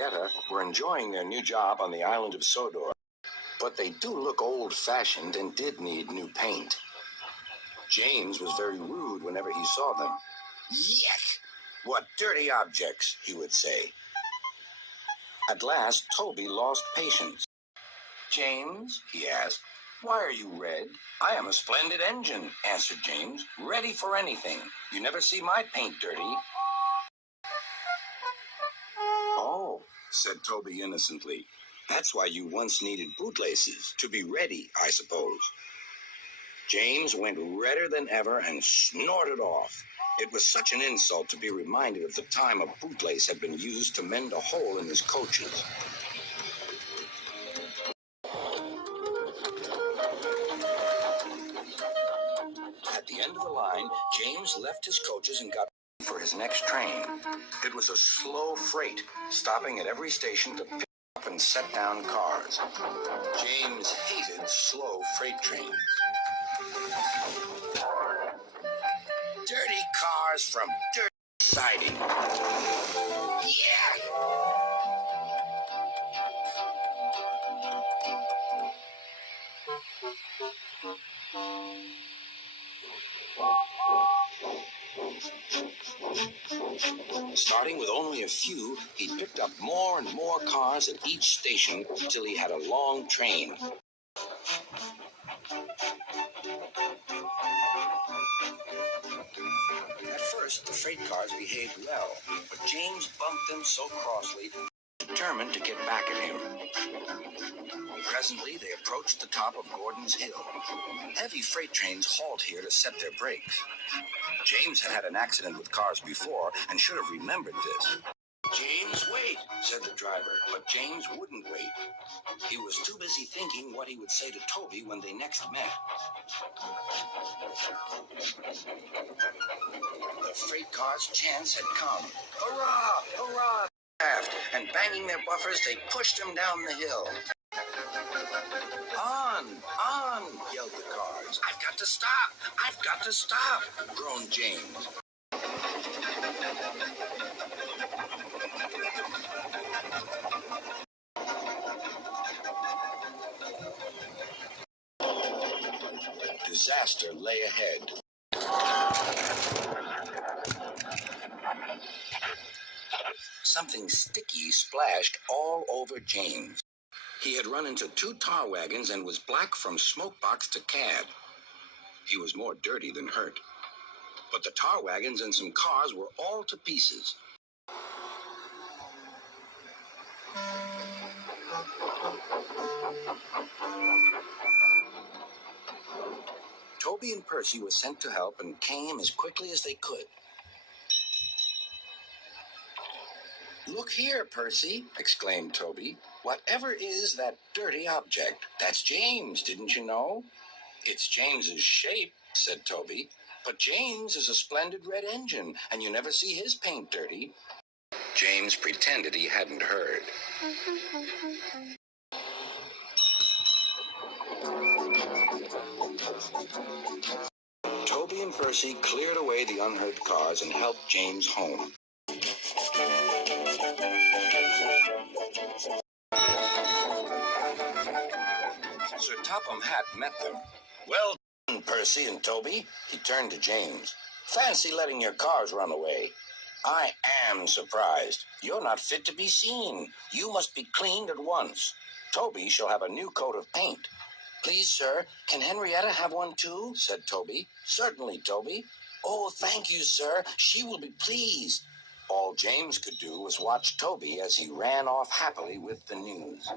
Henrietta were enjoying their new job on the island of Sodor, but they do look old-fashioned and did need new paint. James was very rude whenever he saw them. Yuck! What dirty objects, he would say. At last, Toby lost patience. James, he asked, why are you red? I am a splendid engine, answered James, ready for anything. You never see my paint dirty. Oh, said Toby innocently. That's why you once needed bootlaces, to be ready, I suppose. James went redder than ever and snorted off. It was such an insult to be reminded of the time a bootlace had been used to mend a hole in his coaches. At the end of the line, James left his coaches and got for his next train. It was a slow freight, stopping at every station to pick up and set down cars. James hated slow freight trains. Dirty cars from dirty siding. Yeah! Starting with only a few, he picked up more and more cars at each station till he had a long train. At first, the freight cars behaved well, but James bumped them so crossly, determined to get back at him. Presently, they approached the top of Gordon's Hill. Heavy freight trains halt here to set their brakes. James had had an accident with cars before and should have remembered this. James, wait, said the driver, but James wouldn't wait. He was too busy thinking what he would say to Toby when they next met. The freight car's chance had come. Hurrah! Hurrah! And banging their buffers, they pushed him down the hill. On! On! Yelled the cars. I've got to stop! I've got to stop! Groaned James. Disaster lay ahead. Something sticky splashed all over James. He had run into 2 tar wagons and was black from smokebox to cad. He was more dirty than hurt. But the tar wagons and some cars were all to pieces. Toby and Percy were sent to help and came as quickly as they could. Look here, Percy, exclaimed Toby. Whatever is that dirty object? That's James, didn't you know? It's James's shape, said Toby. But James is a splendid red engine, and you never see his paint dirty. James pretended he hadn't heard. Toby and Percy cleared away the unhurt cars and helped James home. Sir Topham Hatt met them. Well done, Percy and Toby, he turned to James. Fancy letting your cars run away. I am surprised. You're not fit to be seen. You must be cleaned at once. Toby shall have a new coat of paint. Please, sir, can Henrietta have one too? Said Toby. Certainly, Toby. Oh, thank you, sir. She will be pleased. All James could do was watch Toby as he ran off happily with the news.